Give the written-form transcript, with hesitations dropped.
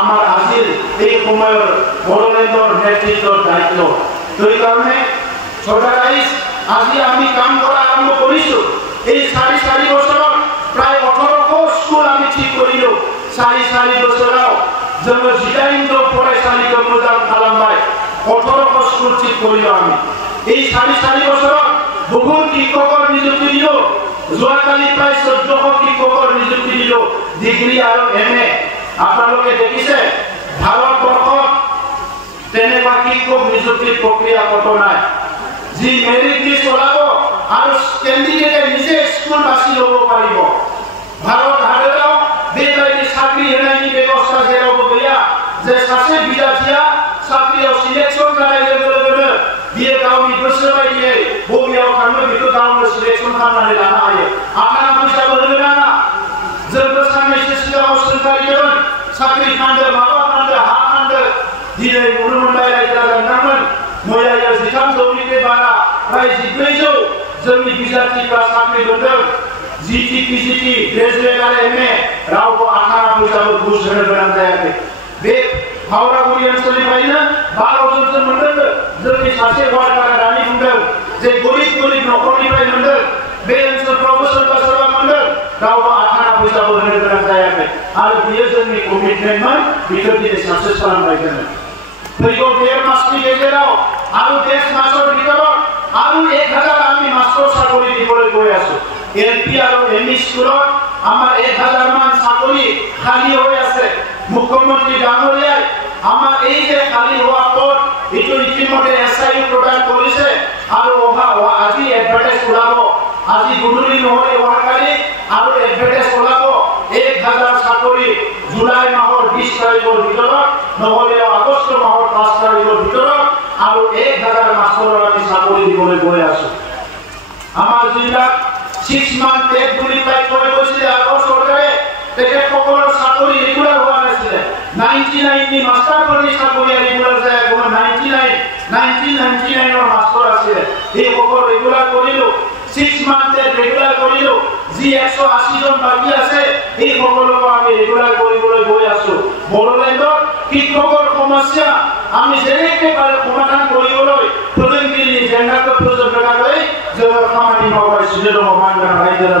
আমার আজির এই সময়ের বড়লেন্ডর নেতৃত্বর দায়িত্ব এই কারণে ছোটা রাইস আজি আমি কাম করা আরম্ভ করিছো এই 4.5 বছর প্রায় 1800 স্কুল আমি ঠিক করিল 4.5 বছরাও যেন জিদাইন্দ্র ফরাইসালিত মোজাম খালামবাই 1800 স্কুল ঠিক করিল আমি এই 4.5 বছর বহু শিক্ষকৰ নিযুক্তি দিল যোৱাকালি প্ৰায় 1400 শিক্ষকৰ নিযুক্তি দিল ডিগ্ৰী আৰু এমএ আপোনালোকে দেখিছে ভাৰতবৰ্ষত তেনেকুৱা শিক্ষক নিযুক্তিৰ প্ৰক্ৰিয়া কত নাই যি মেৰিট লিষ্ট ওলাব আৰু কেণ্ডিডেটে নিজে স্কুল বাছি ল'ব পাৰিব ভাৰত হাতেৰাও বেবাইনি চাকৰি হেৰাইনি ব্যৱস্থা হেৰাব গয়া যে সাসে বিদ্যাৰ্থীয়া চাকৰিও সিলেকশন কৰাই গ'লে দিয়ে গাঁৱৰ বিশ্ববাই দিয়ে বমিয়াও খানো বিটো গাঁৱৰ সিলেকশন খানালে লানা আয়ে আপনারা পয়সা বলবে না যে সামনে শিক্ষা সরকারি জীবন চাকরি ফান্ডে বাবা ফান্ডে হাত ফান্ডে দিয়ে মুরুমন্ডাই রাইতা জানামন ময়ায়া জিখাম জমিতে বারা প্রায় 1200 জমি বিদ্যার্থীরা চাকরি বন্ধ জিটি পিজিটি গ্রাজুয়েট আর এমএ রাও 18 পয়সা ঘুষ ধরে বেড়ান দেয় বে হাওড়া গুড়ি অঞ্চলে পাই না 12 জন মন্ডল জমি সাথে ওয়ার্ড করা রানী মন্ডল যে গরিব গরিব নকরি পাই মন্ডল বে অঞ্চল প্রফেসর বা সভা মন্ডল রাও 18 পয়সা ধরে বেড়ান দেয় আর বিএসএমই কমিটমেন্ট মান বিতর্কিত সাকসেসফুল পাইছেন ফেগো 1.5 মাস কি গেলাও আর 10 মাসের ভিতর আর 1000 আমি মাস্টার চাকরি দিবলৈ গৈ আছো এলপি আর এমই স্কুলত আমার 1000 মান চাকরি খালি হয়ে আছে মুখ্যমন্ত্রী ডাঙরিয়াই আমার এই যে খালি হওয়া পদ এটো ইতিমধ্যে এসআইউ প্রদান কৰিছে আৰু আজি এডভাৰ্টাইজ ওলাব আজি গুডুলি নহলে ওহাকালি আৰু এডভাৰ্টাইজ ওলাব 1000 চাকৰি জুলাই মাহৰ 20 তাৰিখৰ ভিতৰত নহলে আগষ্ট মাহৰ 5 তাৰিখৰ ভিতৰত আৰু 1000 মাস্টাৰৰ আমি চাকৰি দিবলৈ গৈ আছো আমাৰ জিলা 6 মান্থ টেক বুলি পাই কৈছিল আগৰ চৰকাৰে তেখেত সকলৰ চাকৰি ৰেগুলাৰ হোৱা নাছিল 99 নি মাস্টাৰ কৰি চাকৰি ৰেগুলাৰ যায় 1999 ৰ মাস্টাৰ আছিল এই সকল ৰেগুলাৰ কৰিলো 6 মান্থ ৰেগুলাৰ কৰিলো যি 180 জন বাকি আছে এই সকলক আমি ৰেগুলাৰ কৰিবলৈ গৈ আছো বড়োলেণ্ডৰ শিক্ষকৰ সমস্যা আমি যেনেকৈ পাৰে সমাধান কৰিবলৈ প্ৰজন্মী জেণ্ডাৰ প্ৰজন্ম লগাই যে খামানি নগৰ সুযোগ মহান ৰাইজৰ